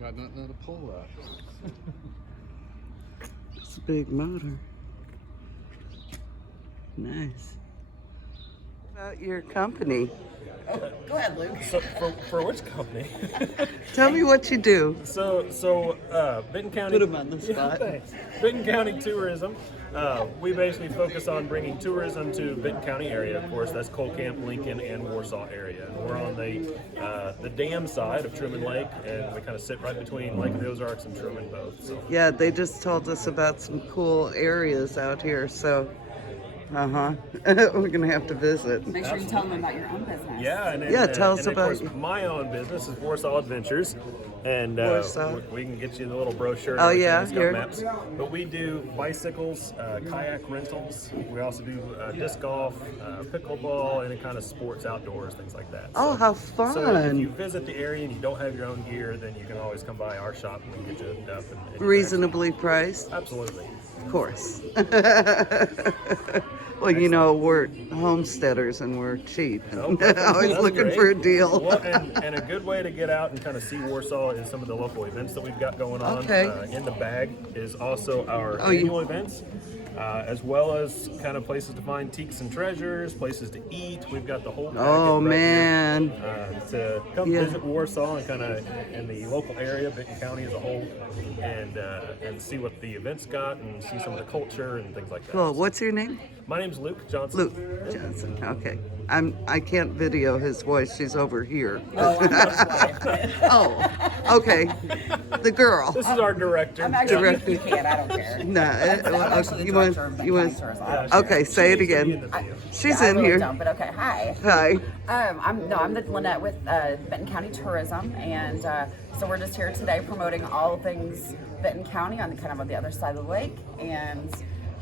Got nothing to pull at. It's a big motor. Nice. About your company. Go ahead, Luke. So for which company? Tell me what you do. So Benton County. Put 'em on the spot. Thanks. Benton County Tourism. We basically focus on bringing tourism to Benton County area. Of course, that's Cole Camp, Lincoln, and Warsaw area. And we're on the dam side of Truman Lake, and we kind of sit right between Lake of the Ozarks and Truman both. So. Yeah, they just told us about some cool areas out here, so we're gonna have to visit. Make sure you tell them about your own business. Yeah, Tell us and about of course, my own business is Warsaw Adventures, and Warsaw. we can get you the little brochure. And Oh, everything. yeah, It's got here. maps. But we do bicycles, kayak rentals. We also do disc golf, pickleball, any kind of sports outdoors, things like that. Oh, how So if you fun! visit the area and you don't have your own gear, then you can always come by our shop and we can get you hooked up. And Reasonably priced, Absolutely. of course. Well, you know, we're homesteaders and we're cheap. Oh, perfect. Always That's looking great. for a deal. Well, and a good way to get out and kind of see Warsaw is some of the local events that we've got going on. Okay. In the bag is also our Oh, you- annual events, as well as kind of places to find teaks and treasures, places to eat. We've got the whole packet Oh, right man. here, to come Yeah. visit Warsaw and kind of in the local area, Benton County as a whole, and see what the events got and see some of the culture and things like that. Cool. What's your name? My name's Luke Johnson. Luke Johnson. Okay. I can't video his voice. She's over here. Oh, I'm just like, Oh, okay. The girl. This is our director. I'm actually, Director. you can, I don't care. No, I'm actually the you want, director of you Benton want, County Tourism. I don't care. okay, say it She needs to be in again. the video. She's Yeah, I in really here. don't, but okay, hi. Hi. I'm Lynette with Benton County Tourism, and so we're just here today promoting all things Benton County on the other side of the lake, and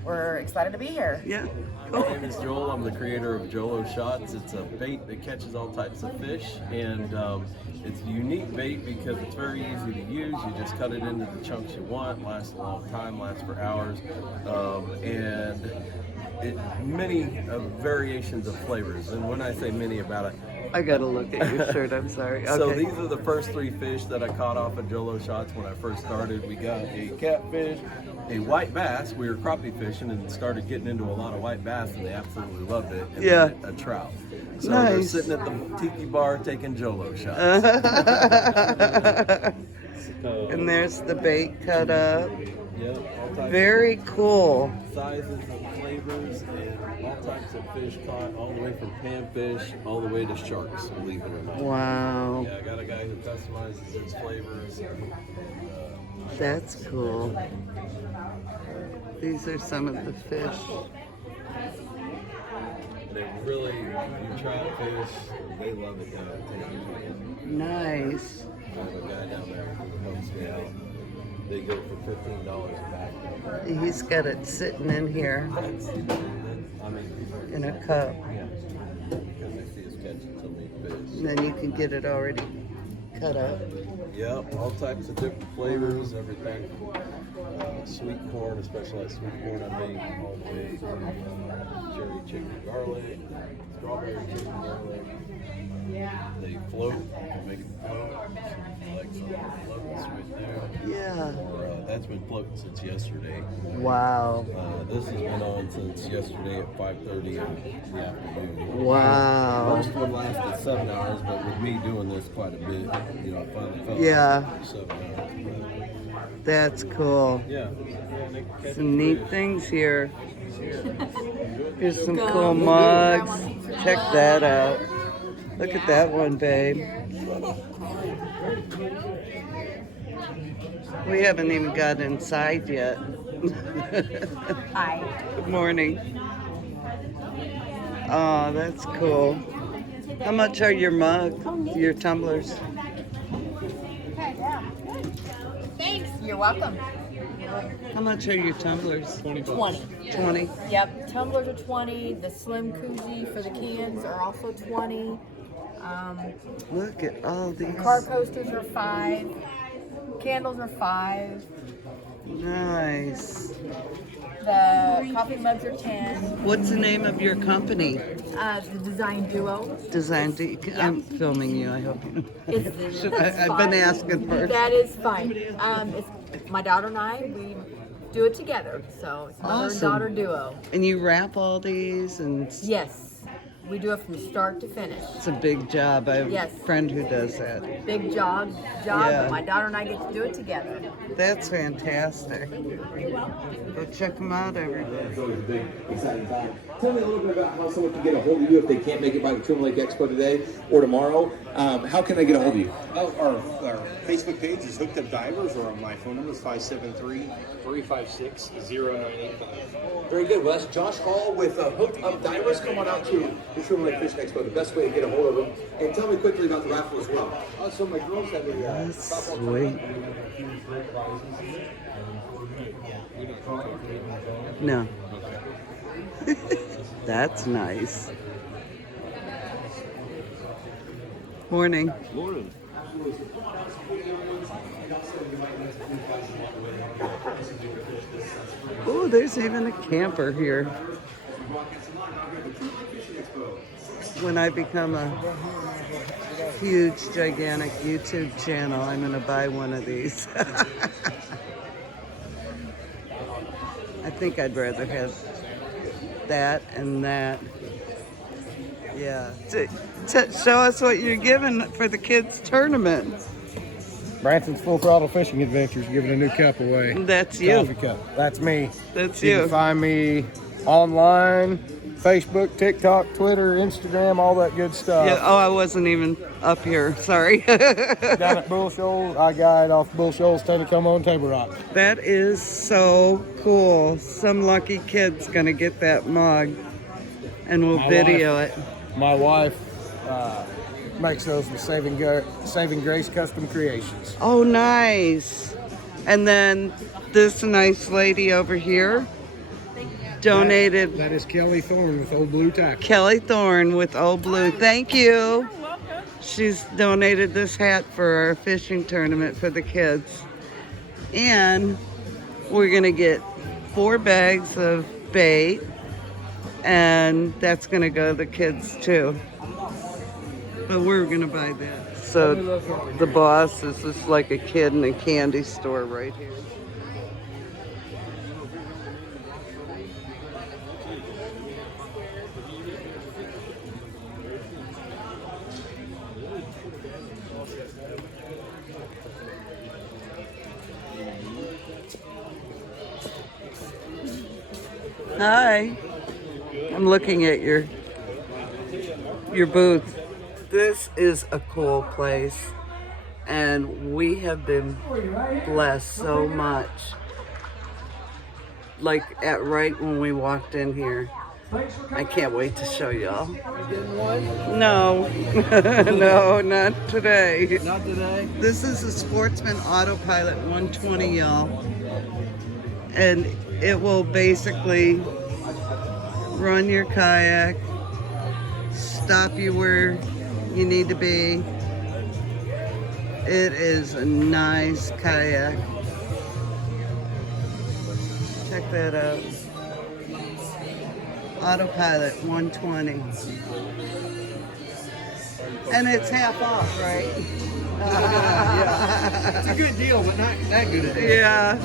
we're excited to be here. Yeah. My name is Joel. I'm the creator of Jolo Shots. It's a bait that catches all types of fish, and it's a unique bait because it's very easy to use. You just cut it into the chunks you want. Lasts a long time, lasts for hours, and many variations of flavors. And when I say many, about it. I gotta look at your shirt. I'm sorry. Okay. So these are the first three fish that I caught off of Jolo Shots when I first started. We got a catfish, a white bass. We were crappie fishing and started getting into a lot of white bass, and they absolutely loved it. And Yeah. then a trout. So they're Nice. sitting at the tiki bar taking Jolo shots. And there's the bait cut up. Yep, all types Very cool. of sizes and flavors, and all types of fish caught, all the way from panfish all the way to sharks, believe it or not. Wow. Yeah, I got a guy who customizes his flavors. That's cool. These are some of the fish. They really, you try fish, they love it down at Nice. I have a guy down there who helps me out. They go for $15 a bag. He's got it sitting in here I mean, in a cup. yeah, because they see us catching so many fish. And then you can get it already cut up. Yep, all types of different flavors, everything from sweet corn, a specialized sweet corn I make, all the way to cherry chicken garlic, strawberry chicken garlic. They float, you can make them float. Like some floats right there. Yeah. That's been floating since yesterday. Wow. This has been on since yesterday at 5:30 in the afternoon. Wow. First one lasted 7 hours, but with me doing this quite a bit, you know, I finally fell Yeah. asleep for 7 hours. That's cool. But, yeah. They can catch Some neat fish. things here. Here's some cool mugs. Check that out. Look at that one, babe. We haven't even got inside yet. Hi. Good morning. Oh, that's cool. How much are your your tumblers? Thanks. You're welcome. How much are your tumblers? 20. 20. Yep. Tumblers are 20. The slim koozie for the cans are also 20. Look at all these. Car coasters are 5. Candles are 5. Nice. The coffee mugs are 10. What's the name of your company? The design duo. I'm filming you. I hope you. It's I've been asking first. That is fine. It's my daughter and I. We do it together. So it's mother and daughter duo. And you wrap all these, and Yes. We do it from start to finish. it's a big job. I have Yes. a friend who does that. Big job, Yeah. but my daughter and I get to do it together. That's fantastic. Go check them out, everybody. It's always a big, exciting time. Tell me a little bit about how someone can get a hold of you if they can't make it by the Truman Lake Expo today or tomorrow. How can they get a hold of you? Our Facebook page is Hooked Up Divers, or my phone number is 573-356-0985. Very good. Well, that's Josh Hall with Hooked Up Divers. Come on out to the Truman Lake Fishing Expo, the best way to get a hold of them. And tell me quickly about the raffle as well. So my girls have a Sweet. No. That's nice. Morning. Morning. Oh, there's even a camper here. When I become a huge, gigantic YouTube channel, I'm going to buy one of these. I think I'd rather have that and that. Yeah. Show us what you're giving for the kids' tournament. Branson's Full Throttle Fishing Adventures giving a new cup away. That's you. Coffee cup. That's me. That's You you. can find me online, Facebook, TikTok, Twitter, Instagram, all that good stuff. Yeah, oh, I wasn't even up here. Sorry. Down at Bull Shoals, I guide off Bull Shoals, Tentacoma, and Table Rock. That is so cool. Some lucky kid's gonna get that mug, and we'll video it. My wife makes those with Saving Grace Custom Creations. Oh, nice. And then this nice lady over here donated. That is Kelly Thorne with Old Blue Tackle. Kelly Thorne with Old Blue. Thank you. She's donated this hat for our fishing tournament for the kids. And we're going to get 4 bags of bait, and that's going to go to the kids too. But we're going to buy that. So the boss is just like a kid in a candy store right here. Hi. I'm looking at your booth. This is a cool place, and we have been blessed so much. Like right when we walked in here. I can't wait to show y'all. No, no, not today. Not today? This is a Sportsman Autopilot 120, y'all. And it will basically run your kayak, stop you where you need to be. It is a nice kayak. Check that out. Autopilot 120. And it's half off, right? Yeah. It's a good deal, but not that good a deal. Yeah.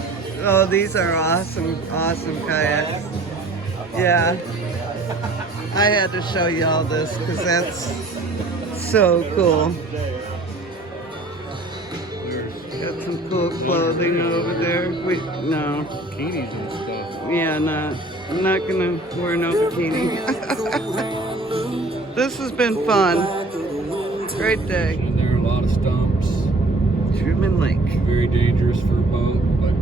Oh, these are awesome, awesome kayaks. Yeah. I had to show you all this because that's so cool. Got some cool clothing over there. No. Bikinis and stuff. Yeah, I'm not gonna wear no bikini. This has been fun. Great day. And there are a lot of stumps. Truman Lake. Very dangerous for a boat, but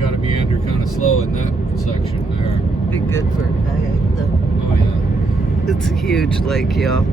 gotta meander kind of slow in that section there. Be good for a kayak though. Oh yeah. It's a huge lake, y'all.